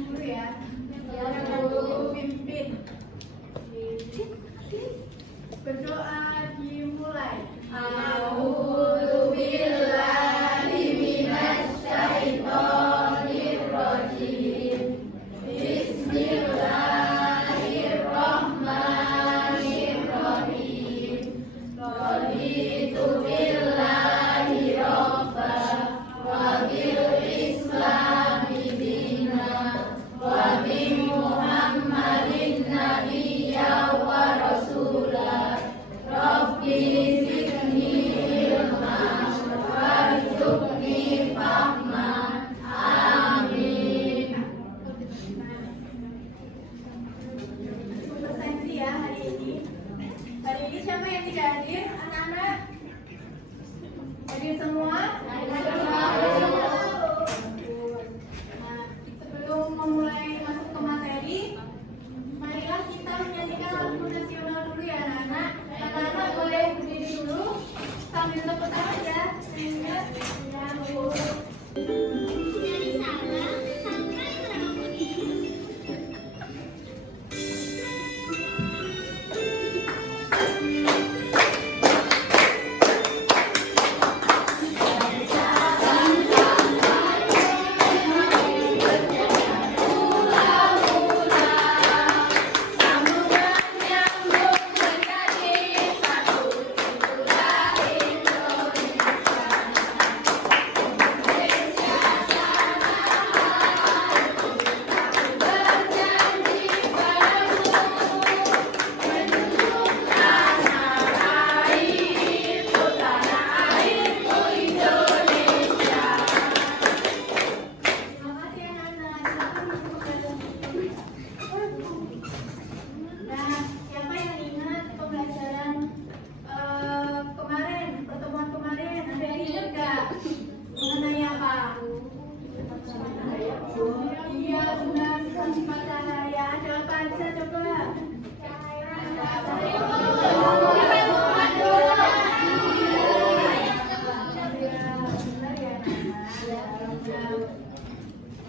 dulu ya. Yang pimpin. Berdoa dimulai. A'udzubillahi minasyaitonirrajim. Bismillahirrahmanirrahim. Raditu billahi robba wa bil islami dina wa bi Muhammadin nabiyya wa rasulah. Rabbi zidni ilma warzuqni fahma. Amin. Presensi ya hari ini. Hari ini siapa yang tidak hadir? Anak-anak hadir semua? Nah, sebelum memulai masuk ke materi, marilah kita menyanyikan lagu nasional dulu ya anak-anak. Anak-anak boleh berdiri dulu sambil tepuk tangan ya. Ingat, Dari Sabang sampai Merauke. terima kasih anak-anak. Nah, siapa yang ingat pembelajaran kemarin, pertemuan kemarin? Ada yang ingat nggak mengenai apa? Iya benar, sifat cahaya. Ada apa aja coba?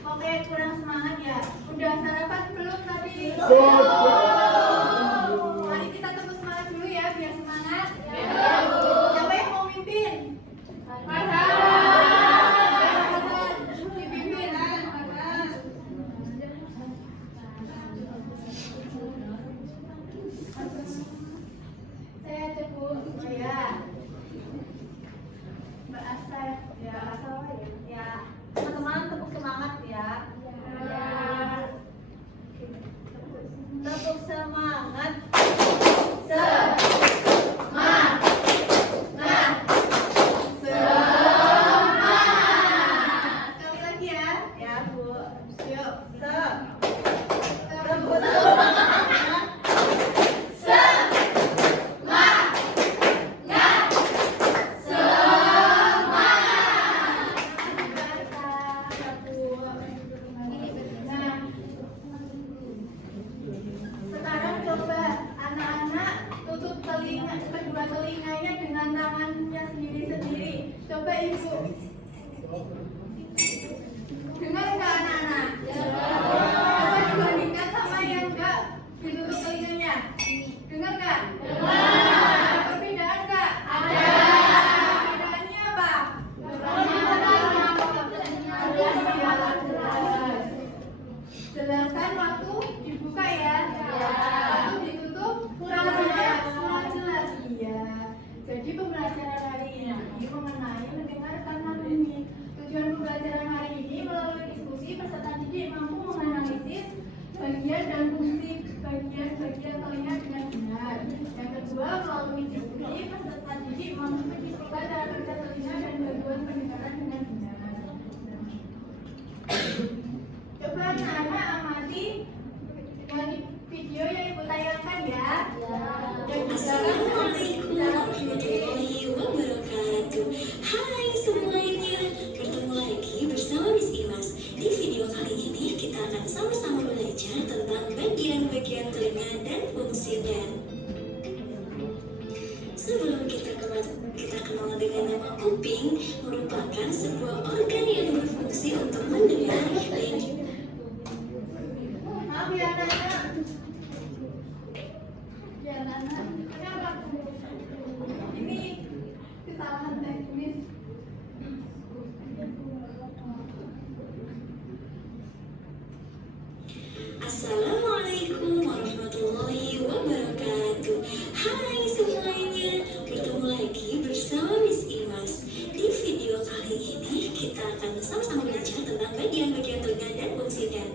Oke, kurang semangat ya. Udah sarapan belum tadi? Mari kita tepuk semangat dulu ya, biar semangat. Siapa yang mau mimpin? Dipimpin. Saya aja Bu. Oh ya. Mbak Asa ya. Ya. Teman-teman tepuk semangat ya. Tepuk semangat. Semangat. Semangat. Sekali lagi ya. Ya Bu. Yuk. Tepuk semangat. Sekarang coba anak-anak tutup telinga, kedua telinganya dengan tangannya sendiri-sendiri. Coba Ibu. Dengar nggak anak-anak? Coba dibandingkan sama yang nggak ditutup telinganya. Dengar nggak? Perbedaan nggak? Ada. Perbedaannya apa? Jelaskan waktu dibuka ya. Waktu ditutup kurang jelas. Iya. Jadi pembelajaran hari ini mengenai mendengarkan ini. Tujuan pembelajaran hari ini melalui diskusi peserta didik mampu menganalisis bagian dan fungsi bagian telinga dengan benar. Yang kedua, melalui diskusi peserta didik mampu mendiskusikan cara kerja telinga dan gangguan pendengaran dengan benar. Coba anak-anak amati yang video yang Ibu tayangkan ya. Assalamualaikum warahmatullahi wabarakatuh. Hai semuanya, ketemu lagi bersama Miss Imas. Di video kali ini kita akan sama-sama belajar tentang bagian-bagian telinga dan fungsinya. Sebelum kita kenal dengan nama kuping, merupakan sebuah organ yang berfungsi untuk mendengar dan Assalamualaikum warahmatullahi wabarakatuh. Hai semuanya, bertemu lagi bersama Miss Imas. Di video kali ini kita akan sama-sama belajar tentang bagian-bagian telinga dan fungsinya.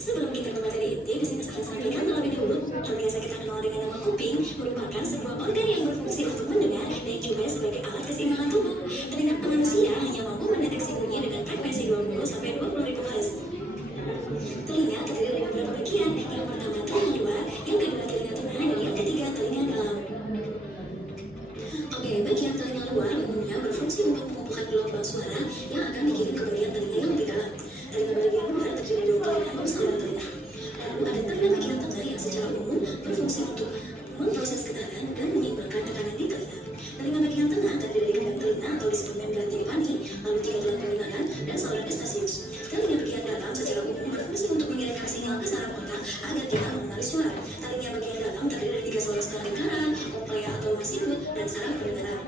Sebelum kita ke materi inti, Miss Imas akan sampaikan terlebih dahulu hal biasa kita kenal dengan nama kuping merupakan sebuah organ yang berfungsi untuk mendengar dan juga sebagai alat keseimbangan tubuh. Telinga manusia hanya mampu mendeteksi bunyi dengan frekuensi 20 sampai 20.000 Hz. Telinga terdiri dari beberapa bagian. Yang pertama telinga luar, yang kedua telinga tengah, dan yang ketiga telinga dalam. Oke, bagian telinga luar umumnya berfungsi untuk mengumpulkan gelombang suara yang akan dikirim ke bagian telinga yang lebih dalam. Telinga bagian luar terdiri dari telinga dan saluran telinga. Lalu ada telinga bagian tengah yang secara umum berfungsi untuk memproses getaran dan menyeimbangkan tekanan di telinga. Telinga bagian tengah terdiri dari gendang telinga atau disebut membran timpani, lalu tiga tulang pendengaran dan saluran eustachius. Telinga bagian dalam secara umum berfungsi untuk mengirimkan sinyal ke saraf otak agar kita mengenali suara. Telinga bagian dalam terdiri dari tiga saluran lingkaran, koklea atau masifut, dan saraf pendengaran.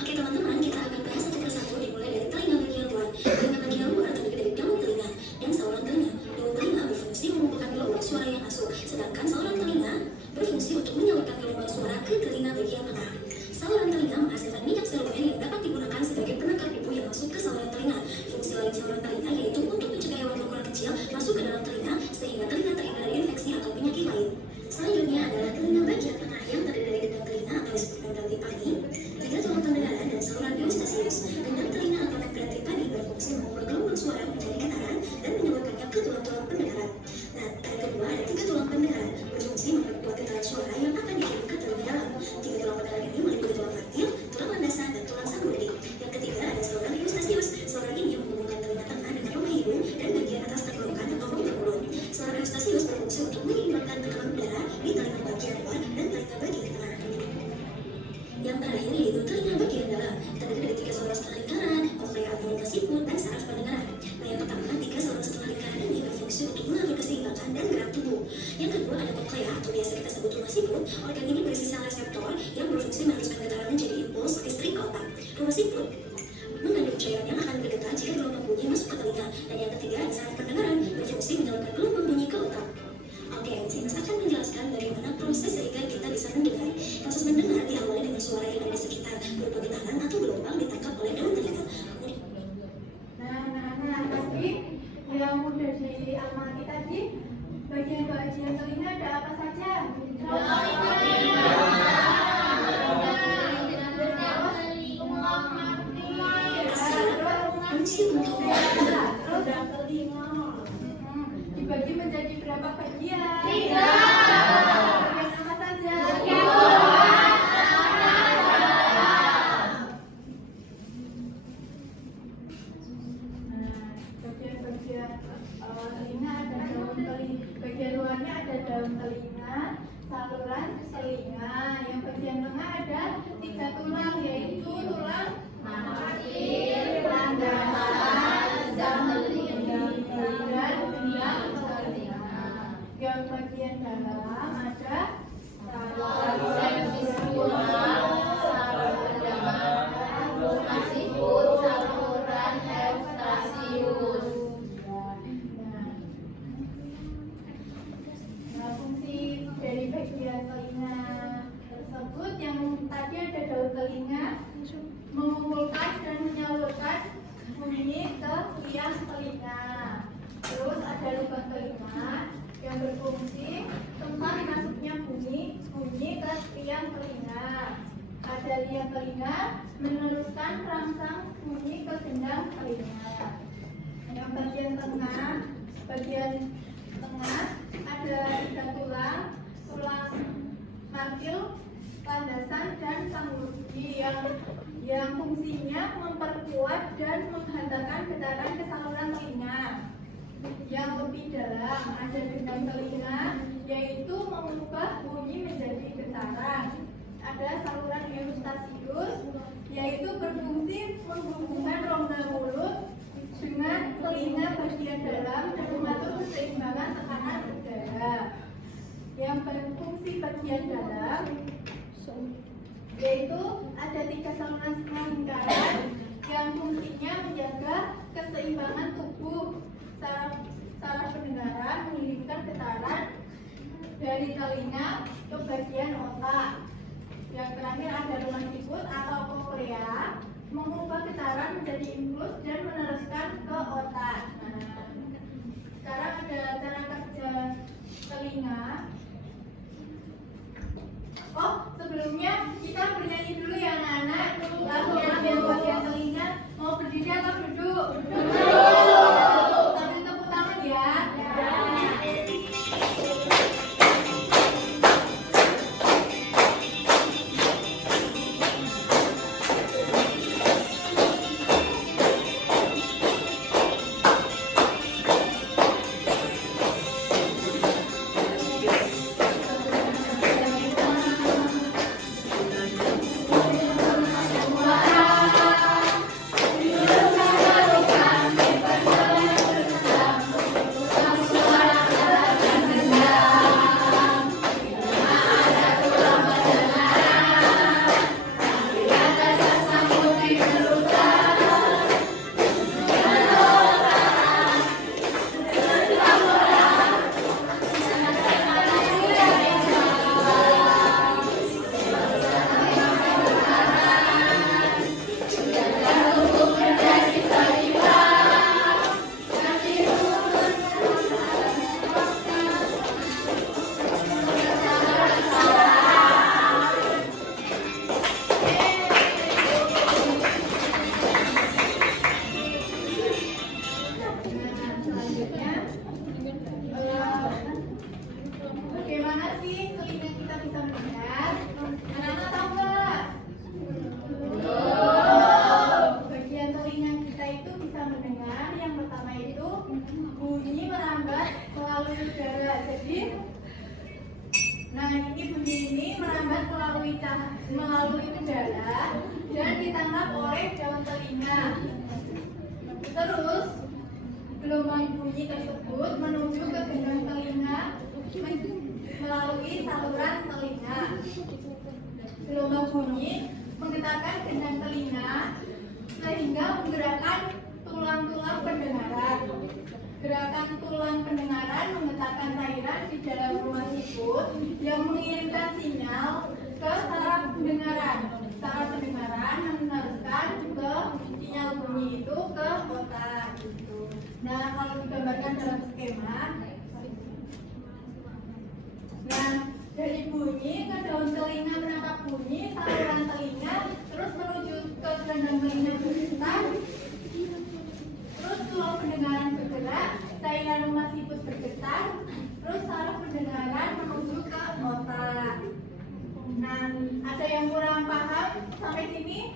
Oke teman-teman, kita akan bahas satu persatu dimulai dari telinga bagian luar. Telinga bagian luar terdiri dari daun telinga dan saluran telinga. Daun telinga berfungsi mengumpulkan gelombang suara yang masuk, sedangkan saluran telinga berfungsi untuk menyalurkan gelombang suara ke telinga bagian tengah. Saluran telinga menghasilkan minyak seluler yang dapat digunakan sebagai penangkap debu yang masuk ke saluran telinga. Fungsi lain saluran telinga yaitu untuk mencegah hewan berukuran kecil masuk ke dalam telinga sehingga telinga terhindar dari infeksi atau penyakit lain. Selanjutnya adalah telinga bagian tengah yang terdiri dari gendang telinga atau disebut membran timpani, tiga tulang pendengaran, dan saluran eustachius. Gendang telinga atau membran timpani berfungsi mengukur gelombang suara menjadi getaran dan menyalurkannya ke tulang-tulang pendengaran. Nah, yang kedua ada tiga tulang pendengaran berfungsi memperkuat getaran suara yang akan dikirim ke telinga dalam. Tiga tulang pendengaran ini meliputi tulang latil, tulang landasan, dan tulang sanggurdi. Yang ketiga ada saluran eustachius. Saluran ini menghubungkan telinga tengah dengan rongga hidung dan bagian atas tenggorokan atau rongga mulut. Saluran eustachius berfungsi untuk menyeimbangkan tekanan udara di telinga bagian luar dan telinga bagian tengah. Yang terakhir yaitu telinga bagian dalam, terdiri dari tiga saluran setengah lingkaran, koklea atau masifut, dan saraf pendengaran. Nah, yang pertama tiga saluran setengah lingkaran ini berfungsi untuk mengatur keseimbangan dan gerak tubuh. Yang kedua ada koklea atau biasa kita sebut rumah siput. Organ ini berisi sel reseptor yang berfungsi meneruskan getaran menjadi impuls listrik ke otak. Rumah siput mengandung cairan yang akan bergetar jika gelombang bunyi masuk ke telinga. Dan yang ketiga ada saraf pendengaran berfungsi menyalurkan gelombang bunyi ke otak. Oke, Miss akan menjelaskan bagaimana proses sehingga kita bisa mendengar. Proses mendengar diawali dengan suara yang ada di sekitar, berupa getaran atau gelombang ditangkap oleh daun telinga. Nah, tadi yang udah diamati tadi, bagian-bagian telinga ada apa saja? Fungsi untuk Terus telinga dibagi menjadi berapa bagian? Tiga. Bagian apa saja? Bagian-bagian telinga ada daun telinga, bagian luarnya ada daun telinga, saluran telinga. Yang bagian tengah ada tiga tulang, yaitu tulang matil, landasan, dan gendang telinga. Yang bagian dalam ada saluran visual, saluran pendengaran, masifut, saluran eustachius. Nah, fungsi dari bagian telinga tersebut yang tadi ada daun telinga mengumpulkan dan menyalurkan bunyi ke liang telinga. Terus ada lubang telinga yang berfungsi tempat masuknya bunyi ke liang telinga. Ada liang telinga meneruskan rangsang bunyi ke gendang telinga. Yang bagian tengah ada tiga tulang, tulang matil, landasan, dan sanggurdi yang fungsinya memperkuat dan menghantarkan getaran ke saluran telinga. Yang lebih dalam ada gendang telinga, yaitu mengubah bunyi menjadi getaran. Ada saluran eustachius, yaitu berfungsi menghubungkan rongga mulut dengan telinga bagian dalam dan mengatur keseimbangan tekanan udara. Yang berfungsi bagian dalam yaitu ada tiga saluran setengah lingkaran yang fungsinya menjaga keseimbangan tubuh. Saraf dari telinga ke bagian otak. Yang terakhir ada rumah siput atau koklea, mengubah getaran menjadi impuls dan meneruskan ke otak. Nah, sekarang ada cara kerja telinga. Oh, sebelumnya kita bernyanyi dulu ya anak-anak. Lagu yang bagian telinga mau berdiri atau duduk? Duduk. Sambil tepuk tangan ya. Bagaimana sih telinga kita bisa mendengar? Anak-anak tahu nggak? Bagian telinga kita itu bisa mendengar. Yang pertama itu bunyi merambat melalui udara. Jadi, nah ini bunyi ini merambat melalui udara dan ditangkap oleh daun telinga. Terus gelombang bunyi tersebut menuju ke gendang telinga melalui saluran telinga. Gelombang bunyi menggetarkan gendang telinga sehingga menggerakkan tulang-tulang pendengaran. Gerakan tulang pendengaran menggetarkan cairan di dalam rumah siput yang mengirimkan sinyal ke saraf pendengaran. Saraf pendengaran meneruskan ke sinyal bunyi itu ke otak. Nah, kalau digambarkan dalam skema, nah dari bunyi ke daun telinga menangkap bunyi, saluran telinga, terus menuju ke gendang telinga bergetar, terus tulang pendengaran bergerak, cairan rumah siput bergetar, terus saraf pendengaran menuju ke otak. Nah, ada yang kurang paham sampai sini?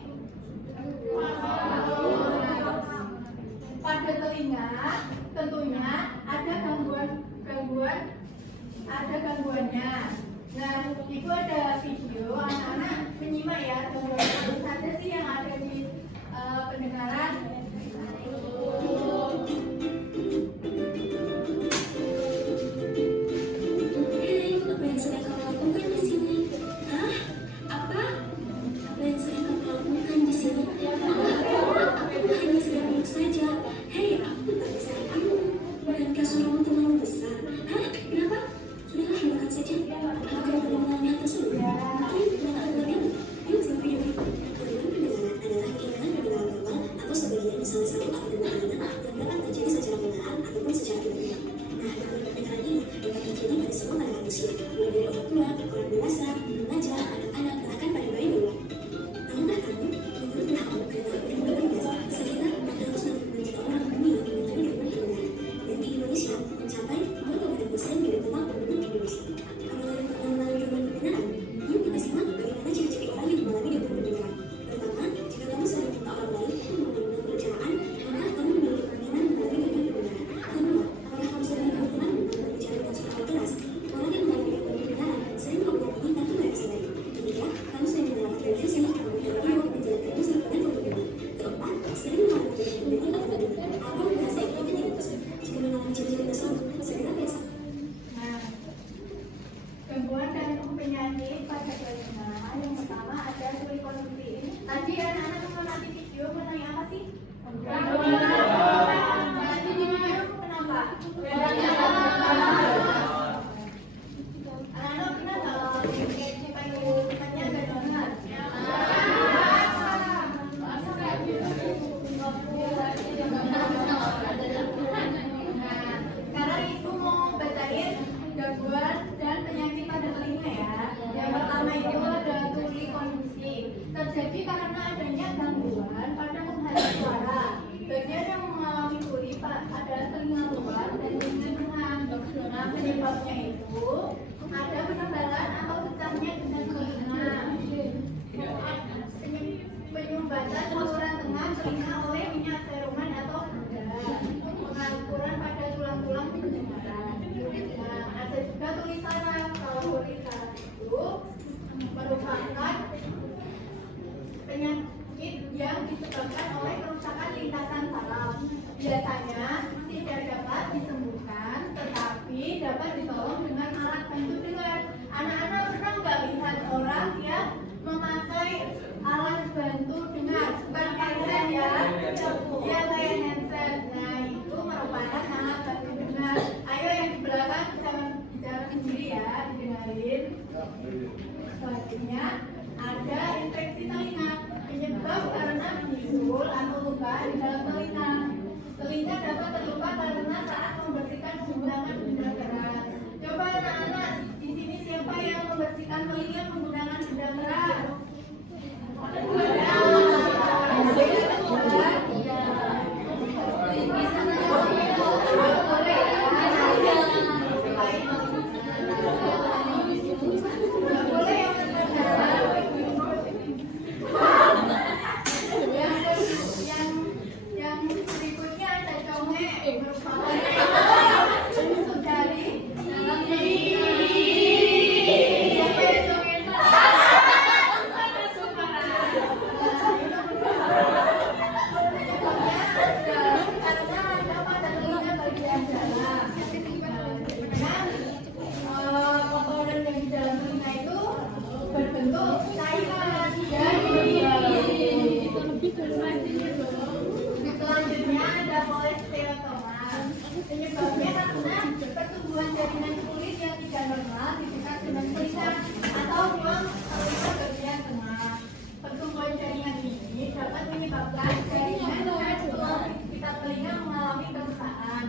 Pada telinga tentunya ada gangguannya. Nah, itu ada video, anak-anak menyimak ya gangguan apa saja sih yang ada di pendengaran. Hei, apa yang sedang kamu lakukan di sini? Hah? Apa? Apa yang sedang kamu lakukan di sini? Aku hanya sedang duduk saja. Hei, aku tak bisa kamu. Bukankah suaramu terlalu besar? Hah? Kenapa? Sudahlah, lupakan saja. Apakah kamu pernah mengalami hal tersebut? Oke, pernah lakukan? Yuk, sampai video. Gangguan pendengaran adalah kelainan pendengaran verbal atau sebagian adalah telinga luar dan telinga tengah. Nah, penyebabnya itu ada penebalan atau pecahnya dengan telinga. Penyumbatan saluran tengah telinga oleh minyak serumen atau udara. Pengakuran pada tulang-tulang pendengaran. Nah, ada juga tulisan saraf. Kalau tulisan itu merupakan penyakit yang disebabkan oleh kerusakan lintasan saraf. Biasanya tidak dapat disembuhkan, tetapi dapat ditolong dengan alat bantu dengar. Anak-anak pernah nggak lihat orang yang memakai alat bantu dengar? Bukan handset ya, ya kayak handset. Nah, itu merupakan alat bantu dengar. Ayo yang di belakang jangan bicara sendiri ya, didengarin. Selanjutnya ada infeksi telinga, penyebab karena bisul atau luka di dalam telinga. Telinga dapat terluka karena saat membersihkan menggunakan benda keras. Coba anak-anak, di sini siapa yang membersihkan telinga menggunakan benda keras? Selanjutnya ada kolesterol. Penyebabnya karena pertumbuhan jaringan kulit yang tidak normal di dekat dengan telinga atau ruang telinga bagian tengah. Pertumbuhan jaringan ini dapat menyebabkan jaringan dan tulang di sekitar telinga mengalami kerusakan.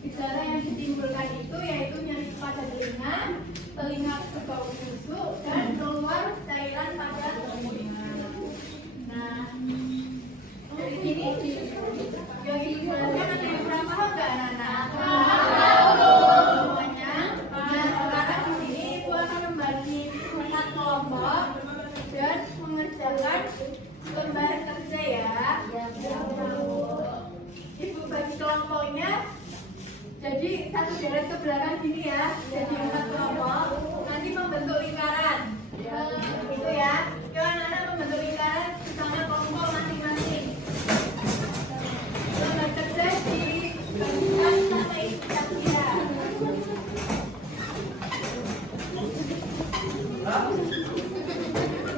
Gejala yang ditimbulkan itu yaitu nyeri pada telinga, telinga berbau busuk, dan keluar cairan pada telinga. Nah, dari sini yang ibu jelaskan ada yang kurang paham nggak anak-anak? Semuanya. Nah, sekarang di sini ibu akan membagi 4 kelompok dan mengerjakan lembar kerja ya. Ibu bagi kelompoknya jadi satu deret ke belakang gini ya. Jadi 4 kelompok. Nanti membentuk lingkaran. Itu ya. Coba anak-anak membentuk lingkaran bersama kelompok masing-masing. Lembar kerja dibagikan sama ibu ya.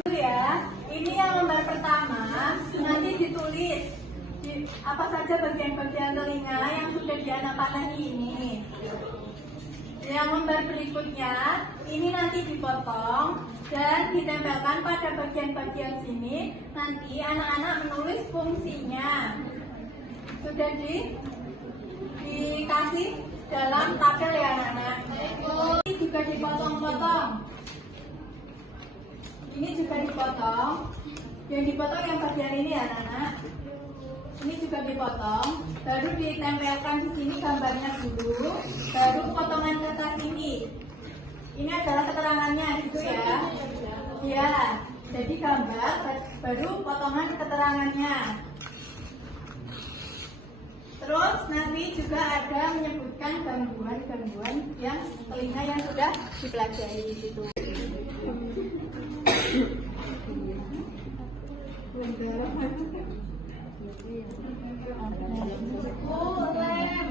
Ya, ini yang lembar pertama nanti ditulis apa saja bagian-bagian telinga yang sudah dianapanahi ini. Yang lembar berikutnya ini nanti dipotong dan ditempelkan pada bagian-bagian sini. Nanti anak-anak menulis fungsinya. Sudah dikasih dalam tabel ya anak-anak. Ini juga dipotong-potong. Ini juga dipotong. Yang dipotong yang bagian ini ya anak-anak. Ini juga dipotong. Baru ditempelkan di sini gambarnya dulu. Baru potongan kertas ini. Ini adalah keterangannya gitu ya. Ya. Jadi gambar baru potongan keterangannya. Terus nanti juga ada menyebutkan gangguan-gangguan yang telinga yang sudah dipelajari di situ. Oh, lem.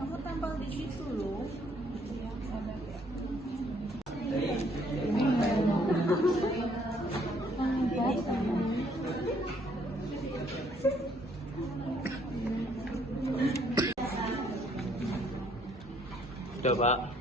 Kamu tempel di situ loh. Coba.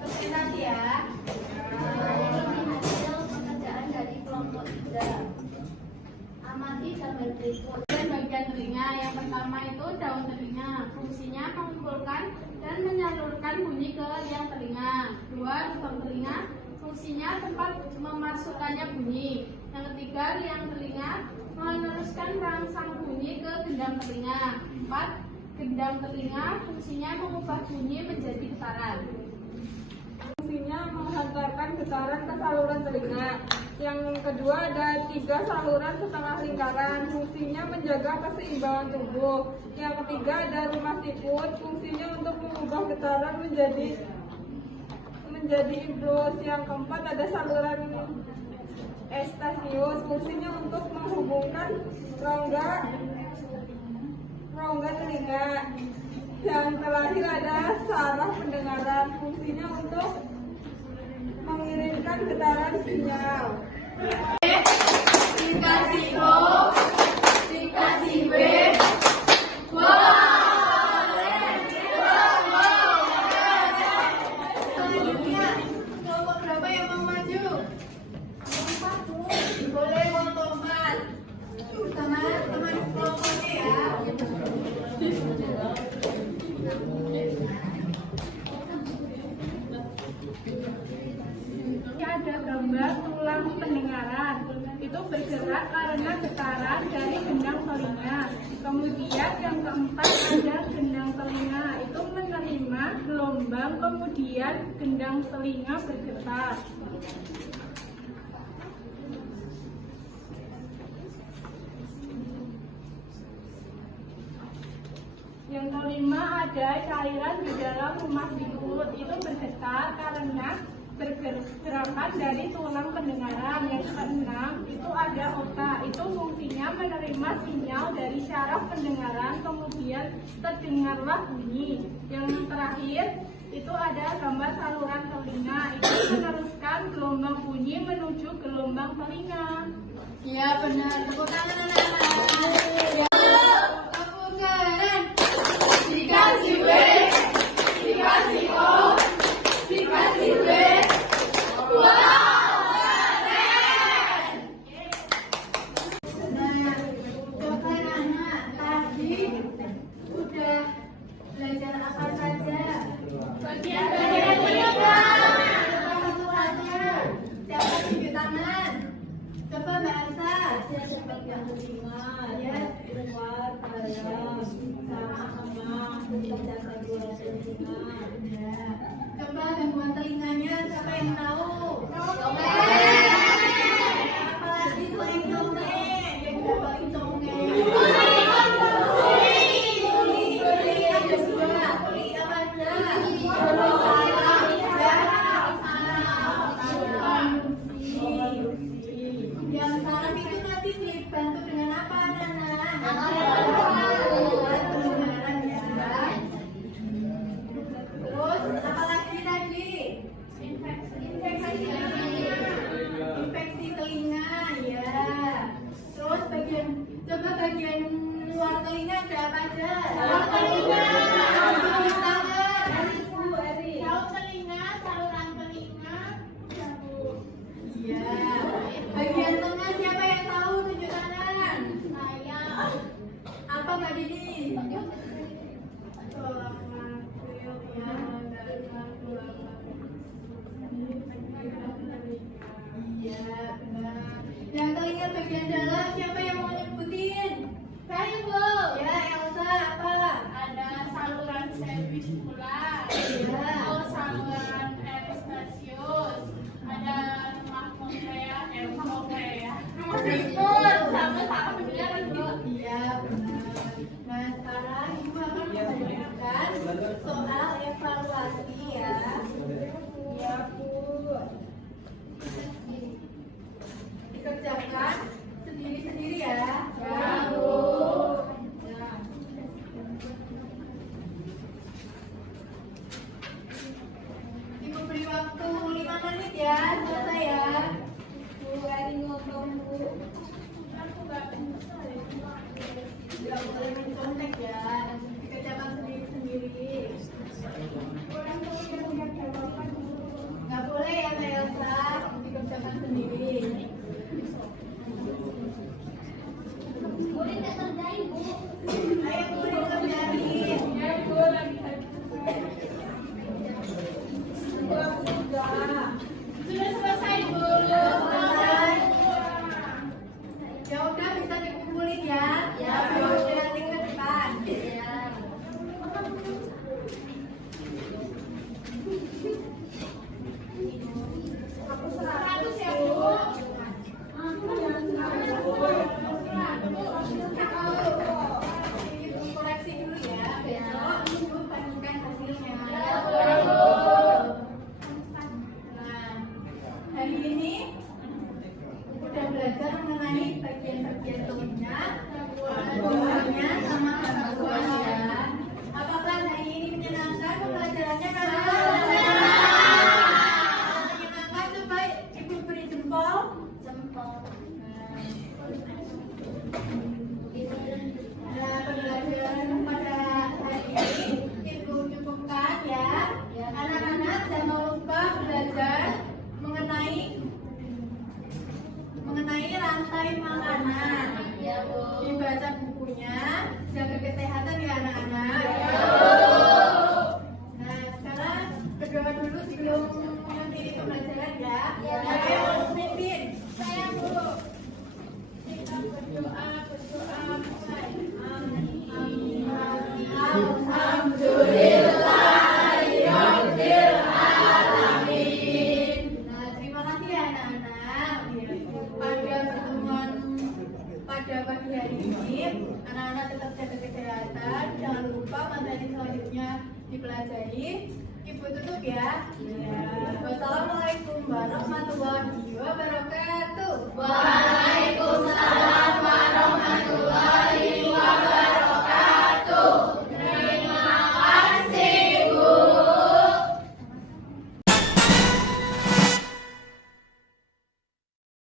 Presentasi ya. Hasil pekerjaan dari kelompok 3. Amati gambar berikut. Dan bagian telinga yang pertama itu daun telinga, fungsinya mengumpulkan dan menyalurkan bunyi ke liang telinga. 2. Lubang telinga, fungsinya tempat memasukkannya bunyi. Yang ketiga, liang telinga meneruskan rangsang bunyi ke gendang telinga. 4. Gendang telinga, fungsinya mengubah bunyi menjadi getaran. Fungsinya menghantarkan getaran ke saluran telinga. Yang kedua ada 3 saluran setengah lingkaran, fungsinya menjaga keseimbangan tubuh. Yang ketiga ada rumah siput, fungsinya untuk mengubah getaran menjadi impuls. Yang keempat ada saluran estasius, fungsinya untuk menghubungkan rongga telinga. Yang terakhir ada saraf pendengaran, fungsinya untuk mengirimkan getaran sinyal. Dikasih O, dikasih W. Selanjutnya, kelompok berapa yang mau maju? Boleh kelompok 4. Teman-teman kelompoknya ya. Ada gambar tulang pendengaran, itu bergerak karena getaran dari gendang telinga. Kemudian yang keempat ada gendang telinga, itu menerima gelombang, kemudian gendang telinga bergetar. Yang kelima ada cairan di dalam rumah siput, itu bergetar karena bergerakan dari tulang pendengaran. Yang keenam itu ada otak, itu fungsinya menerima sinyal dari syaraf pendengaran, kemudian terdengarlah bunyi. Yang terakhir itu ada gambar saluran telinga, itu meneruskan gelombang bunyi menuju gelombang telinga. Ya benar, tepuk tangan anak-anak. Ya. Tepuk kanan. Dikasih W, dikasih O, dikasih W. Nah, coba anak tadi udah belajar apa saja? Bagian telinga. Satu aja. Siapa tunjuk tangan? Coba Mbak Elsa. Hasil bagian telinga, Ya. keluar, dalam, sama, menjaga dua telinga. Ya. Coba gangguan telinganya siapa yang tahu? Apalagi selain dongeng, yang juga paling dongeng. Tuli ada 2. Tuli apa aja? Yang saraf itu nanti dibantu dengan apa, Nana? Pendengaran ya. Terus apa lagi tadi? Infeksi telinga ya. Terus coba bagian luar telinga ada apa aja? Luar telinga. Tulis tangan. Daun telinga, saluran telinga. Iya. Bagian tengah siapa yang tahu, tunjuk tangan? Saya. Apa Mbak Didi? Iya, benar. Yang telinga bagian dalam siapa yang mau nyebutin? Saya, Bu. Ya, Elsa apa? Ada saluran cervicular, Ya. saluran estasius, ada rumah korea, rumah siput, sama punya kan Bu. Iya, benar. Nah, sekarang Ibu akan memberikan soal evaluasi ya. Iya, Bu. Dikerjakan sendiri-sendiri ya. Ya, Bu. Ya. Ibu beri waktu 5 menit ya, selesai ya. Bu, Eri ngomong, Bu. Aku nggak bisa ya. Nggak boleh mencontek ya, dikerjakan sendiri-sendiri. Kurang tahu yang dipelajari. Ibu tutup ya. Wassalamualaikum warahmatullahi wabarakatuh.